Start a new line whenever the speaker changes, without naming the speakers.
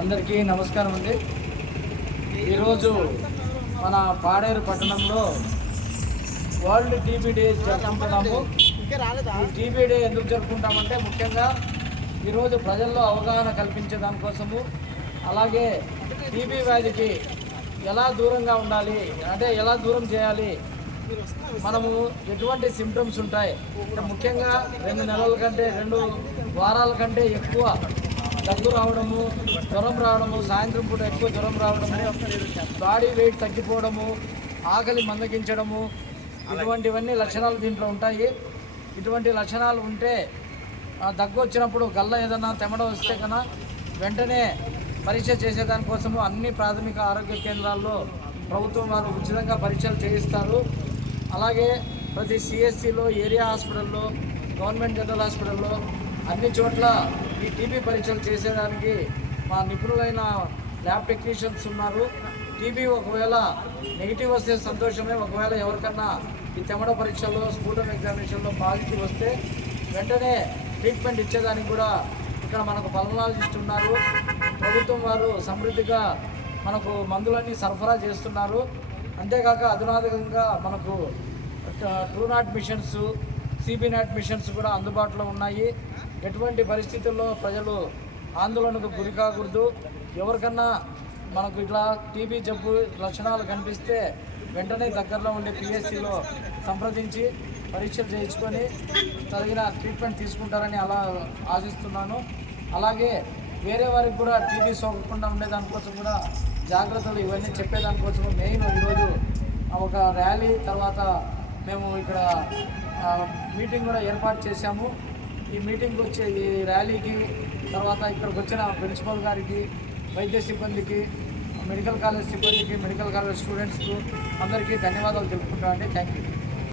అందరికీ నమస్కారం అండి. ఈరోజు మన పాడేరు పట్టణంలో వరల్డ్ టీబీ డే జరుపుకుంటున్నాము. ఈ టీబీ డే ఎందుకు జరుపుకుంటామంటే ముఖ్యంగా ఈరోజు ప్రజల్లో అవగాహన కల్పించే దానికోసము అలాగే టీబీ వ్యాధికి ఎలా దూరంగా ఉండాలి అంటే ఎలా దూరం చేయాలి మనము ఎటువంటి సిమ్టమ్స్ ఉంటాయి. ముఖ్యంగా రెండు నెలల కంటే రెండు వారాల కంటే ఎక్కువ దగ్గు రావడము జ్వరం రావడము సాయంత్రం పూట ఎక్కువ జ్వరం రావడము బాడీ వెయిట్ తగ్గిపోవడము ఆకలి మందగించడము ఇటువంటివన్నీ లక్షణాలు దీంట్లో ఉంటాయి. ఇటువంటి లక్షణాలు ఉంటే ఆ దగ్గు వచ్చినప్పుడు గల్ల ఏదైనా తెమడ వస్తే కన్నా వెంటనే పరీక్ష చేసేదానికోసము అన్ని ప్రాథమిక ఆరోగ్య కేంద్రాల్లో ప్రభుత్వం వారు ఉచితంగా పరీక్షలు చేయిస్తారు. అలాగే ప్రతి సిఎస్సిలో ఏరియా హాస్పిటల్లో గవర్నమెంట్ జనరల్ హాస్పిటల్లో అన్ని చోట్ల ఈ టీబీ పరీక్షలు చేసేదానికి మా నిపుణులైన ల్యాబ్ టెక్నీషియన్స్ ఉన్నారు. టీబీ ఒకవేళ నెగిటివ్ వస్తే సంతోషమే ఒకవేళ ఎవరికన్నా ఈ తెమడ పరీక్షల్లో స్కూటర్ ఎగ్జామినేషన్లో పాజిటివ్ వస్తే వెంటనే ట్రీట్మెంట్ ఇచ్చేదానికి కూడా ఇక్కడ మనకు పల్మనాలజిస్ట్ ఉన్నారు. ప్రభుత్వం వారు సమృద్ధిగా మనకు మందులన్నీ సరఫరా చేస్తున్నారు. అంతేకాక అధునాతకంగా మనకు Truenat machines CB NAAT machines కూడా అందుబాటులో ఉన్నాయి. ఎటువంటి పరిస్థితుల్లో ప్రజలు ఆందోళనకు గురి కాకూడదు. ఎవరికన్నా మనకు ఇట్లా టీబీ జబ్బు లక్షణాలు కనిపిస్తే వెంటనే దగ్గరలో ఉండే పిఎస్సిలో సంప్రదించి పరీక్షలు చేయించుకొని తగిన ట్రీట్మెంట్ తీసుకుంటారని అలా ఆశిస్తున్నాను. అలాగే వేరే వారికి కూడా టీబీ సోకకుండా ఉండేదానికోసం కూడా జాగ్రత్తలు ఇవన్నీ చెప్పేదానికోసం మెయిన్ ఈరోజు ఒక ర్యాలీ తర్వాత మేము ఇక్కడ మీటింగ్ కూడా ఏర్పాటు చేశాము. ఈ మీటింగ్కి వచ్చే ఈ ర్యాలీకి తర్వాత ఇక్కడికి వచ్చిన ప్రిన్సిపల్ గారికి వైద్య సిబ్బందికి మెడికల్ కాలేజ్ సిబ్బందికి మెడికల్ కాలేజ్ స్టూడెంట్స్కు అందరికీ ధన్యవాదాలు తెలుపుకుంటామండి థ్యాంక్ యూ